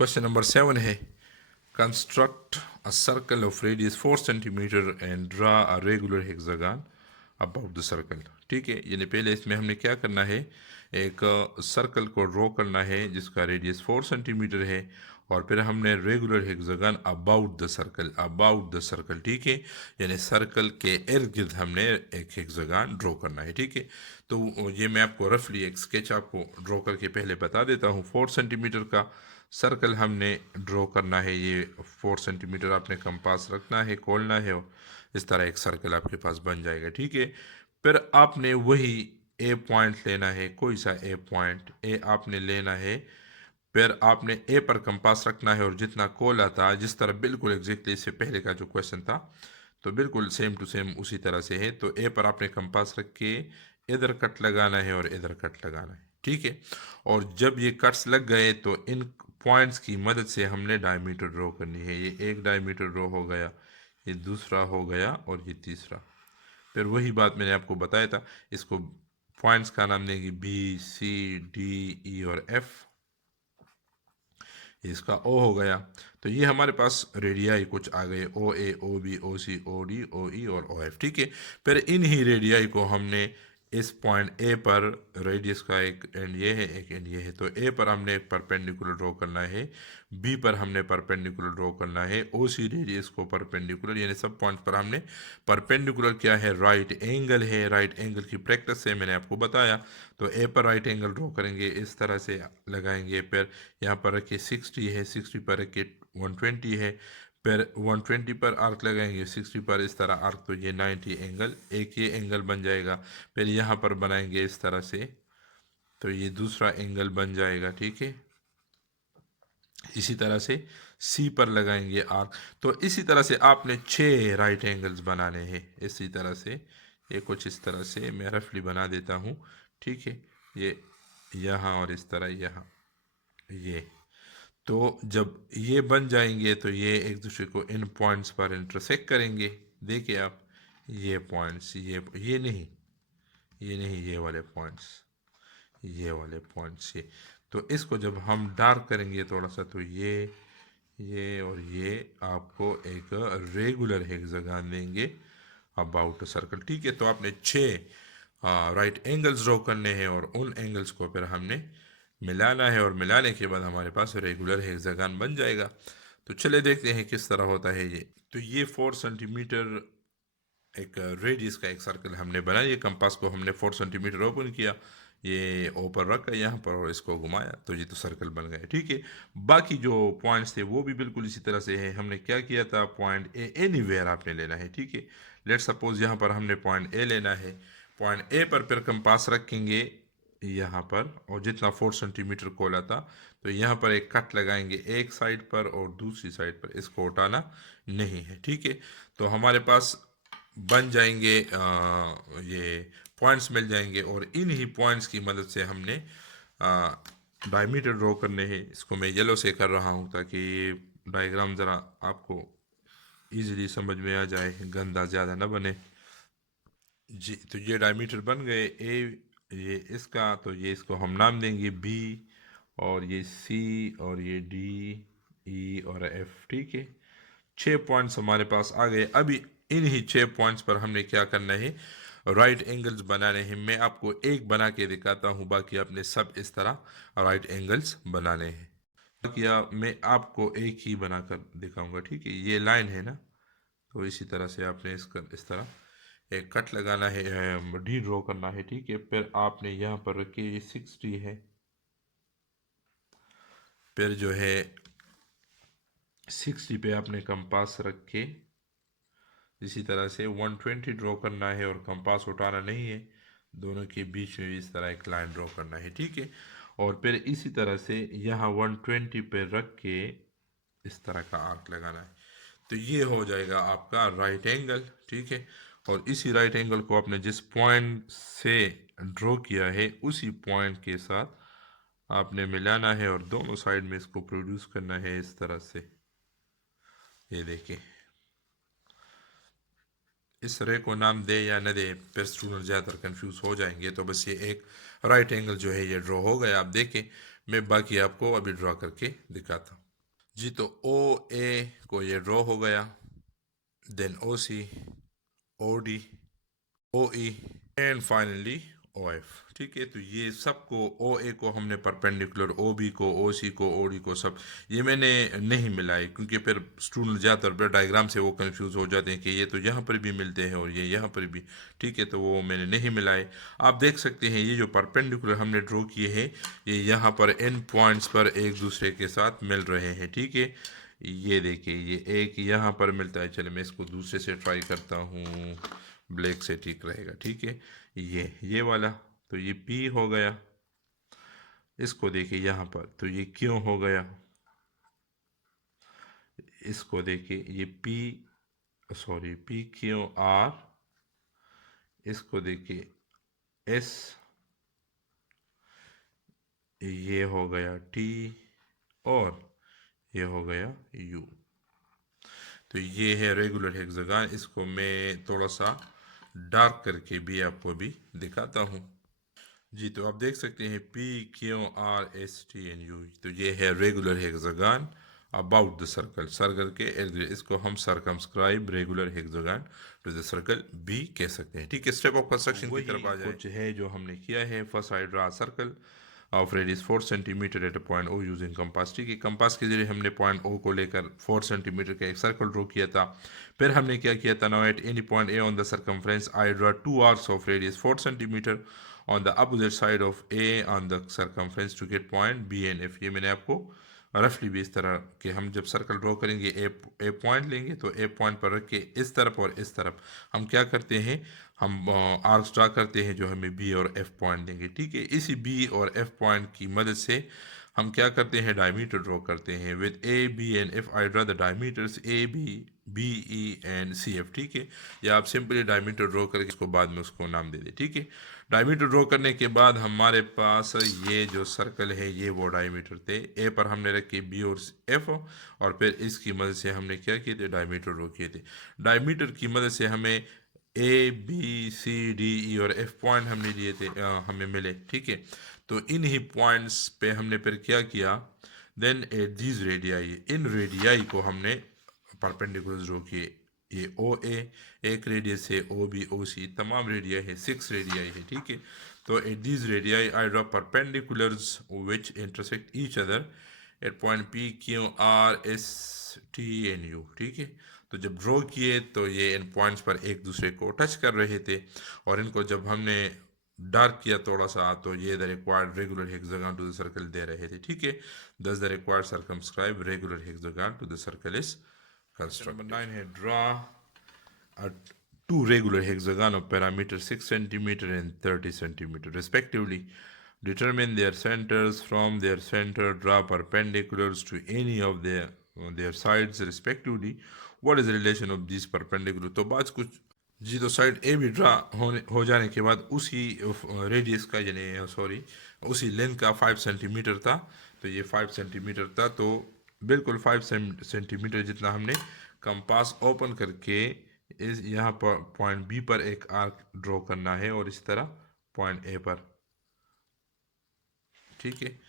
Question number 7 है construct a circle of radius 4 centimetre and draw a regular hexagon about the circle. ठीक है, यानी पहले इसमें हमने क्या करना है, एक सर्कल को ड्रॉ करना है जिसका रेडियस 4 सेंटीमीटर है और फिर हमने regular hexagon about the circle. ठीक है, यानी सर्कल के इर्द गिर्द हमने एक हेक्सागन ड्रॉ करना है। ठीक है, तो ये मैं आपको रफली एक स्केच आपको ड्रॉ करके पहले बता देता हूँ। 4 सेंटीमीटर का सर्कल हमने ड्रॉ करना है। ये 4 सेंटीमीटर आपने कंपास रखना है, खोलना है और इस तरह एक सर्कल आपके पास बन जाएगा। ठीक है, फिर आपने वही ए पॉइंट लेना है, कोई सा ए पॉइंट ए आपने लेना है। फिर आपने ए पर कंपास रखना है और जितना कोला था, जिस तरह बिल्कुल एग्जैक्टली इससे पहले का जो क्वेश्चन था, तो बिल्कुल सेम टू सेम उसी तरह से है। तो ए पर आपने कंपास रख के इधर कट लगाना है और इधर कट लगाना है। ठीक है, और जब ये कट्स लग गए तो इन पॉइंट्स की मदद से हमने डायमीटर ड्रॉ करनी है। ये एक डायमीटर ड्रॉ हो गया, ये दूसरा हो गया और ये तीसरा। फिर वही बात मैंने आपको बताया था, इसको पॉइंट्स का नाम देंगे बी, सी, डी, ई और एफ। इसका ओ हो गया। तो ये हमारे पास रेडियाई कुछ आ गए, ओ ए, ओ बी, ओ सी, ओ डी, ओ ई और ओ एफ। ठीक है, फिर इन ही रेडियाई को हमने इस पॉइंट ए पर, रेडियस का एक एंड ये है, एक एंड ये है, तो ए पर हमने एक परपेंडिकुलर ड्रॉ करना है, बी पर हमने परपेंडिकुलर ड्रॉ करना है, ओ सी रेडियस को परपेंडिकुलर, यानी सब पॉइंट पर हमने परपेंडिकुलर क्या है, राइट एंगल है। राइट एंगल की प्रैक्टिस से मैंने आपको बताया। तो ए पर राइट एंगल ड्रॉ करेंगे, इस तरह से लगाएंगे। फिर यहाँ पर रखिए 60 है, 60 पर रखिए 120 है, फिर 120 पर आर्क लगाएंगे, 60 पर इस तरह आर्क, तो ये 90 एंगल, एक ये एंगल बन जाएगा। फिर यहाँ पर बनाएंगे इस तरह से, तो ये दूसरा एंगल बन जाएगा। ठीक है, इसी तरह से सी पर लगाएंगे आर्क। तो इसी तरह से आपने 6 राइट एंगल्स बनाने हैं। इसी तरह से ये कुछ इस तरह से मैं रफली बना देता हूँ। ठीक है, ये यहाँ और इस तरह यहाँ, ये तो जब ये बन जाएंगे तो ये एक दूसरे को इन पॉइंट्स पर इंटरसेक्ट करेंगे। देखिए आप, ये पॉइंट्स, ये नहीं, ये वाले पॉइंट्स, ये वाले पॉइंट्स, ये तो इसको जब हम डार्क करेंगे थोड़ा सा, तो ये और ये आपको एक रेगुलर हेक्सागन देंगे अबाउट सर्कल। ठीक है, तो आपने 6 राइट एंगल्स ड्रॉ करने हैं और उन एंगल्स को फिर हमने मिलाना है और मिलाने के बाद हमारे पास रेगुलर हेक्सागन बन जाएगा। तो चले देखते हैं किस तरह होता है ये। तो ये 4 सेंटीमीटर एक रेडियस का एक सर्कल हमने बनाया। ये कंपास को हमने 4 सेंटीमीटर ओपन किया, ये ऊपर रखा यहाँ पर और इसको घुमाया, तो ये तो सर्कल बन गया। ठीक है, बाकी जो पॉइंट्स थे वो भी बिल्कुल इसी तरह से है। हमने क्या किया था, पॉइंट ए एनीवेयर आपने लेना है। ठीक है, लेट सपोज यहाँ पर हमने पॉइंट ए लेना है। पॉइंट ए पर फिर कंपास रखेंगे यहाँ पर, और जितना 4 सेंटीमीटर खोला था, तो यहाँ पर एक कट लगाएंगे एक साइड पर और दूसरी साइड पर, इसको उठाना नहीं है। ठीक है, तो हमारे पास बन जाएंगे ये पॉइंट्स मिल जाएंगे और इन ही पॉइंट्स की मदद से हमने डायमीटर ड्रॉ करने हैं। इसको मैं येलो से कर रहा हूँ ताकि डायग्राम ज़रा आपको इजीली समझ में आ जाए, गंदा ज़्यादा ना बने। जी, तो ये डायमीटर बन गए। ए ये इसका, तो ये इसको हम नाम देंगे बी, और ये सी, और ये डी, ई और एफ। ठीक है, 6 पॉइंट्स हमारे पास आ गए। अभी इन ही 6 पॉइंट्स पर हमने क्या करना है, राइट एंगल्स बनाने हैं। मैं आपको एक बना के दिखाता हूँ, बाकी आपने सब इस तरह राइट एंगल्स बनाने हैं। किया, मैं आपको एक ही बनाकर दिखाऊंगा। ठीक है, ये लाइन है ना, तो इसी तरह से आपने इसका इस तरह एक कट लगाना है, डी ड्रॉ करना है। ठीक है, फिर आपने यहाँ पर रखिए 60 है, फिर जो है 60 पे आपने कंपास रख के इसी तरह से 120 ड्रॉ करना है और कंपास उठाना नहीं है, दोनों के बीच में इस तरह एक लाइन ड्रॉ करना है। ठीक है, और फिर इसी तरह से यहाँ 120 पे रख के इस तरह का आर्क लगाना है। तो ये हो जाएगा आपका राइट एंगल। ठीक है, और इसी राइट एंगल को आपने जिस पॉइंट से ड्रॉ किया है उसी पॉइंट के साथ आपने मिलाना है और दोनों साइड में इसको प्रोड्यूस करना है इस तरह से। ये देखिए, इस रे को नाम दे या न दे, फिर स्टूडेंट ज़्यादातर कंफ्यूज हो जाएंगे। तो बस ये एक राइट एंगल जो है ये ड्रॉ हो गया। आप देखें, मैं बाकी आपको अभी ड्रॉ करके दिखाता हूँ। जी। तो ओ ए को ये ड्रॉ हो गया, then O C, O D, O E and finally O F. ठीक है, तो ये सबको ओ ए को हमने परपेंडिकुलर, ओ बी को, ओ सी को, ओ डी को, सब ये मैंने नहीं मिलाए, क्योंकि फिर स्टूडेंट ज़्यादातर पर डायग्राम से वो कंफ्यूज हो जाते हैं कि ये तो यहाँ पर भी मिलते हैं और ये यहाँ पर भी। ठीक है, तो वो मैंने नहीं मिलाए। आप देख सकते हैं ये जो परपेंडिकुलर हमने ड्रॉ किए हैं, ये यहाँ पर इन पॉइंट्स पर एक दूसरे के साथ मिल रहे हैं। ठीक है, ये देखिए, ये एक यहाँ पर मिलता है। चलिए मैं इसको दूसरे से ट्राई करता हूँ, ब्लैक से ठीक रहेगा। ठीक है, ये वाला, तो ये P हो गया। इसको देखिए यहाँ पर, तो ये क्यों हो गया। इसको देखिए, ये P क्यों R। इसको देखिए S, ये हो गया T, और ये हो गया U। तो ये है रेगुलर हेक्सागन। इसको मैं थोड़ा सा डार्क करके भी आपको भी दिखाता हूँ। जी, तो आप देख सकते हैं PQRSTNU, तो ये है regular hexagon about the circle, circle के इर्द गिर्द। इसको हम circumscribe regular hexagon to the circle भी कह सकते हैं। ठीक है, स्टेप ऑफ कंस्ट्रक्शन की तरफ आ जाए। कुछ है जो हमने किया है। First I draw circle of radius 4 centimetre at a point O using compass. ठीक है, कंपास के जरिए हमने पॉइंट ओ को लेकर 4 सेंटीमीटर का एक सर्कल ड्रॉ किया था। फिर हमने क्या किया था, now at any point A on the circumference I draw 2 arcs of radius 4 centimetre on the opposite side of A on the circumference to get point B and F। ये मैंने आपको रफली भी इस तरह कि हम जब सर्कल ड्रॉ करेंगे, ए पॉइंट लेंगे, तो ए पॉइंट पर रख के इस तरफ और इस तरफ हम क्या करते हैं, हम आर्क्स ड्रा करते हैं जो हमें बी और एफ पॉइंट देंगे। ठीक है, इसी बी और एफ पॉइंट की मदद से हम क्या करते हैं, डायमीटर ड्रॉ करते हैं। With A B and F I draw the diameters A B E and C F. ठीक है, या आप सिंपली डायमीटर ड्रॉ करके इसको बाद में उसको नाम दे दें। ठीक है, डायमीटर ड्रॉ करने के बाद हमारे पास ये जो सर्कल है, ये वो डायमीटर थे। ए पर हमने रखे बी और एफ, और फिर इसकी मदद से हमने क्या किए थे, डायमीटर ड्रॉ किए थे। डायमीटर की मदद से हमें A B C D E और एफ पॉइंट हमने लिए थे, हमें मिले। ठीक है, तो इन ही पॉइंट्स पे हमने फिर क्या किया, देन एट दीज रेडियाई, इन रेडियाई को हमने परपेंडिकुलर ड्रॉ किए। ये ओ ए एक रेडियस है, ओ बी ओ सी तमाम रेडियाई है, 6 रेडियाई है। ठीक है, तो at these radii I draw perpendiculars which intersect each other at point P Q R S T N U. ठीक है, तो जब ड्रॉ किए तो ये इन पॉइंट्स पर एक दूसरे को टच कर रहे थे, और इनको जब हमने डार्क किया थोड़ा सा, तो ये the required regular hexagon to the circle दे रहे थे। ठीक है, thus the required circumscribe regular hexagon to the circle is constructed. Number 9 है, draw a two regular hexagon of parameter 6 centimeter and 30 centimeter respectively. Determine their centers. From their center, draw perpendiculars to any of their sides respectively. What is the relation of these perpendicular? तो बात कुछ, जी, तो side ए भी draw हो जाने के बाद उसी रेडियस का, यानी सॉरी उसी लेंथ का 5 सेंटीमीटर था। तो ये 5 सेंटीमीटर था, तो बिल्कुल 5 सेंटीमीटर जितना हमने कंपास ओपन करके इस यहाँ पर पॉइंट बी पर एक आर्क ड्रॉ करना है, और इस तरह पॉइंट ए पर। ठीक है,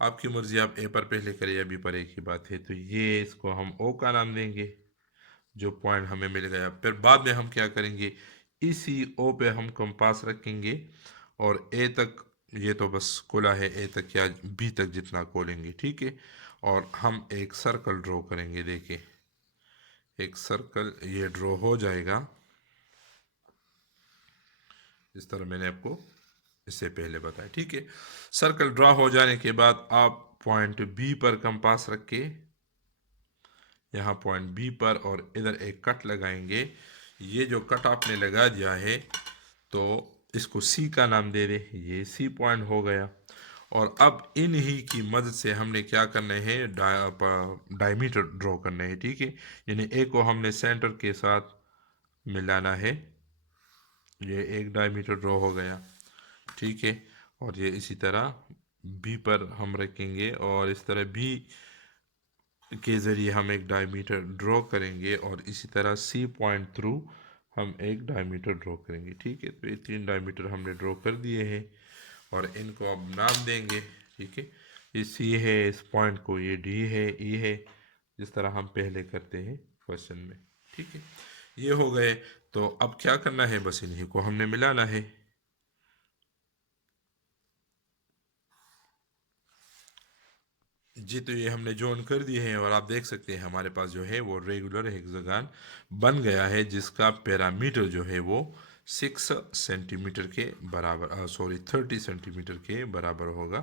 आपकी मर्जी, आप ए पर पहले करें या बी पर, एक ही बात है। तो ये इसको हम ओ का नाम देंगे, जो पॉइंट हमें मिल गया। फिर बाद में हम क्या करेंगे, इसी ओ पे हम कंपास रखेंगे, और ए तक, ये तो बस खोला है, ए तक या बी तक जितना खोलेंगे। ठीक है, और हम एक सर्कल ड्रॉ करेंगे। देखिए, एक सर्कल ये ड्रॉ हो जाएगा जिस तरह मैंने आपको इससे पहले बताया। ठीक है, सर्कल ड्रॉ हो जाने के बाद आप पॉइंट बी पर कंपास रख के यहाँ पॉइंट बी पर, और इधर एक कट लगाएंगे। ये जो कट आपने लगा दिया है, तो इसको सी का नाम दे दे, ये सी पॉइंट हो गया। और अब इन ही की मदद से हमने क्या करना है, डायमीटर ड्रॉ करना है। ठीक है, यानी ए को हमने सेंटर के साथ मिलाना है। ये एक डायमीटर ड्रॉ हो गया। ठीक है, और ये इसी तरह बी पर हम रखेंगे, और इस तरह बी के ज़रिए हम एक डायमीटर ड्रॉ करेंगे, और इसी तरह सी पॉइंट थ्रू हम एक डायमीटर ड्रॉ करेंगे। ठीक है, तो ये 3 डायमीटर हमने ड्रॉ कर दिए हैं, और इनको अब नाम देंगे। ठीक है, ये सी है, इस पॉइंट को ये डी है, ई है, जिस तरह हम पहले करते हैं क्वेश्चन में। ठीक है, ये हो गए। तो अब क्या करना है, बस इन्हीं को हमने मिलाना है। जी, तो ये हमने जॉइन कर दिए हैं और आप देख सकते हैं हमारे पास जो है वो रेगुलर हेक्सागन बन गया है, जिसका पैरामीटर जो है वो 6 सेंटीमीटर के बराबर, सॉरी 30 सेंटीमीटर के बराबर होगा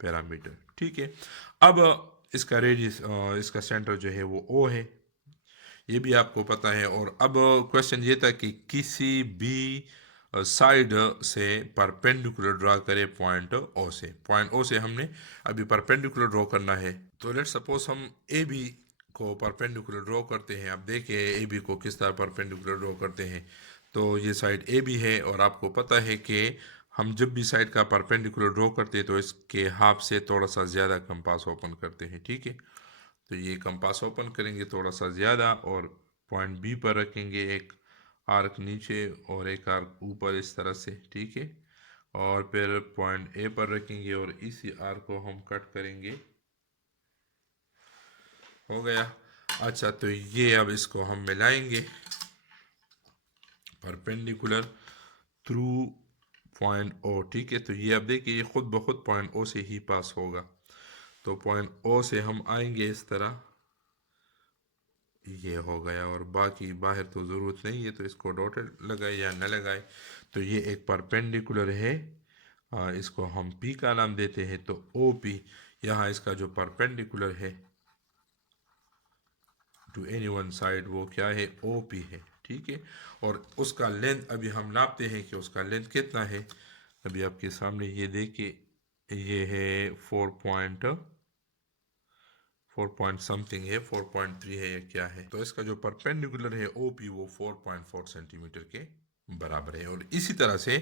पैरामीटर। ठीक है, अब इसका रेडियस, इसका सेंटर जो है वो ओ है, ये भी आपको पता है। और अब क्वेश्चन ये था कि किसी भी साइड से परपेंडिकुलर ड्रा करें पॉइंट ओ से। पॉइंट ओ से हमने अभी परपेंडिकुलर ड्रॉ करना है। तो लेट सपोज हम ए बी को परपेंडिकुलर ड्रॉ करते हैं। आप देखिए ए बी को किस तरह परपेंडिकुलर ड्रॉ करते हैं। तो ये साइड ए बी है और आपको पता है कि हम जब भी साइड का परपेंडिकुलर ड्रॉ करते हैं तो इसके हाफ से थोड़ा सा ज़्यादा कंपास ओपन करते हैं। ठीक है, तो ये कंपास ओपन करेंगे थोड़ा सा ज़्यादा और पॉइंट बी पर रखेंगे एक आर्क नीचे और एक आर्क ऊपर इस तरह से। ठीक है, और फिर पॉइंट ए पर रखेंगे और इसी आर्क को हम कट करेंगे। हो गया। अच्छा, तो ये अब इसको हम मिलाएंगे परपेंडिकुलर थ्रू पॉइंट ओ। ठीक है, तो ये अब देखिए ये खुद ब खुद पॉइंट ओ से ही पास होगा। तो पॉइंट ओ से हम आएंगे इस तरह, ये हो गया। और बाकी बाहर तो ज़रूरत नहीं है, तो इसको डॉटेड लगाए या न लगाए। तो ये एक परपेंडिकुलर है, इसको हम पी का नाम देते हैं। तो ओ पी यहाँ इसका जो परपेंडिकुलर है टू एनी वन साइड वो क्या है, ओ पी है। ठीक है, और उसका लेंथ अभी हम नापते हैं कि उसका लेंथ कितना है। अभी आपके सामने ये देखिए, ये है 4 पॉइंट समथिंग है, 4.3 है या क्या है। तो इसका जो परपेंडिकुलर है ओ पी वो 4.4 सेंटीमीटर के बराबर है। और इसी तरह से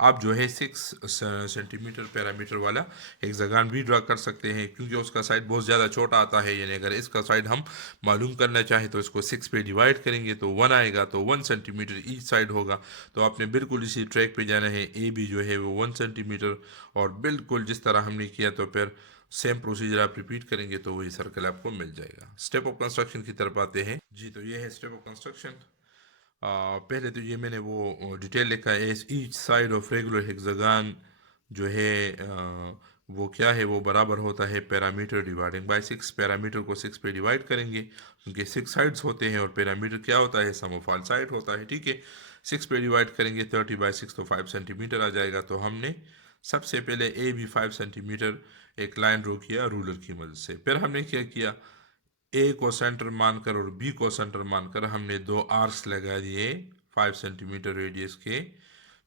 आप जो है 6 सेंटीमीटर पैरामीटर वाला हेक्सागन भी ड्रा कर सकते हैं, क्योंकि उसका साइड बहुत ज़्यादा छोटा आता है। यानी अगर इसका साइड हम मालूम करना चाहें तो इसको 6 पे डिवाइड करेंगे तो 1 आएगा, तो 1 सेंटीमीटर ईच साइड होगा। तो आपने बिल्कुल इसी ट्रैक पे जाना है। ए बी जो है वो 1 सेंटीमीटर, और बिल्कुल जिस तरह हमने किया तो फिर सेम प्रोसीजर आप रिपीट करेंगे तो वही सर्कल आपको मिल जाएगा। स्टेप ऑफ कंस्ट्रक्शन की तरफ आते हैं। जी, तो ये है स्टेप ऑफ कंस्ट्रक्शन। पहले तो ये मैंने वो डिटेल लिखा है, each side of regular hexagon जो है वो क्या है, वो बराबर होता है पैरामीटर डिवाइडिंग बाय 6। पैरामीटर को 6 पे डिवाइड करेंगे क्योंकि 6 साइड्स होते हैं और पैरामीटर क्या होता है, सम ऑफ ऑल साइड होता है। ठीक है, 6 पे डिवाइड करेंगे 30/6 तो 5 सेंटीमीटर आ जाएगा। तो हमने सबसे पहले ए बी 5 सेंटीमीटर एक लाइन ड्रॉ किया रूलर की मदद से। फिर हमने क्या किया, ए को सेंटर मानकर और बी को सेंटर मानकर हमने दो आर्क्स लगा दिए 5 सेंटीमीटर रेडियस के,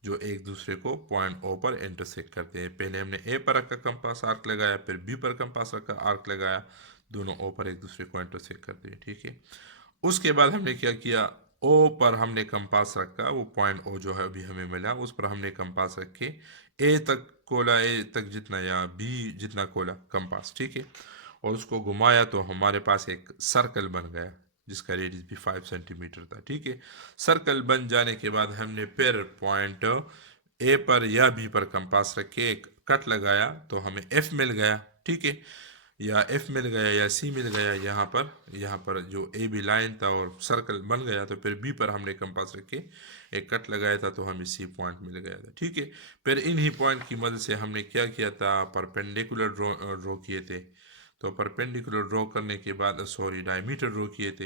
जो एक दूसरे को पॉइंट ओ पर इंटरसेक्ट करते हैं। पहले हमने ए पर रखा कंपास आर्क लगाया, फिर बी पर कंपास रखा आर्क लगाया, दोनों ओ पर एक दूसरे को इंटरसेक्ट करते हैं। ठीक है, उसके बाद हमने क्या किया, ओ पर हमने कंपास रखा, वो पॉइंट ओ जो है अभी हमें मिला उस पर हमने कंपास रखे ए तक कोला, ए तक जितना या बी जितना कोला कंपास। ठीक है, और उसको घुमाया तो हमारे पास एक सर्कल बन गया जिसका रेडियस भी 5 सेंटीमीटर था। ठीक है, सर्कल बन जाने के बाद हमने फिर पॉइंट ए पर या बी पर कंपास रख के एक कट लगाया तो हमें एफ मिल गया। ठीक है, या एफ मिल गया या सी मिल गया। यहाँ पर जो ए बी लाइन था और सर्कल बन गया, तो फिर बी पर हमने कंपास रख के एक कट लगाया था तो हमें सी पॉइंट मिल गया था। ठीक है, फिर इन्हीं पॉइंट की मदद से हमने क्या किया था, परपेंडिकुलर ड्रॉ किए थे। तो परपेंडिकुलर ड्रॉ करने के बाद, सॉरी डायमीटर ड्रॉ किए थे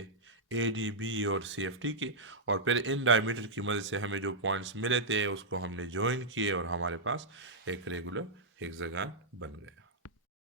ए डी बी और सी एफ। ठीक है, और फिर इन डायमीटर की मदद से हमें जो पॉइंट्स मिले थे उसको हमने ज्वाइन किए और हमारे पास एक रेगुलर हेक्सागन बन गया।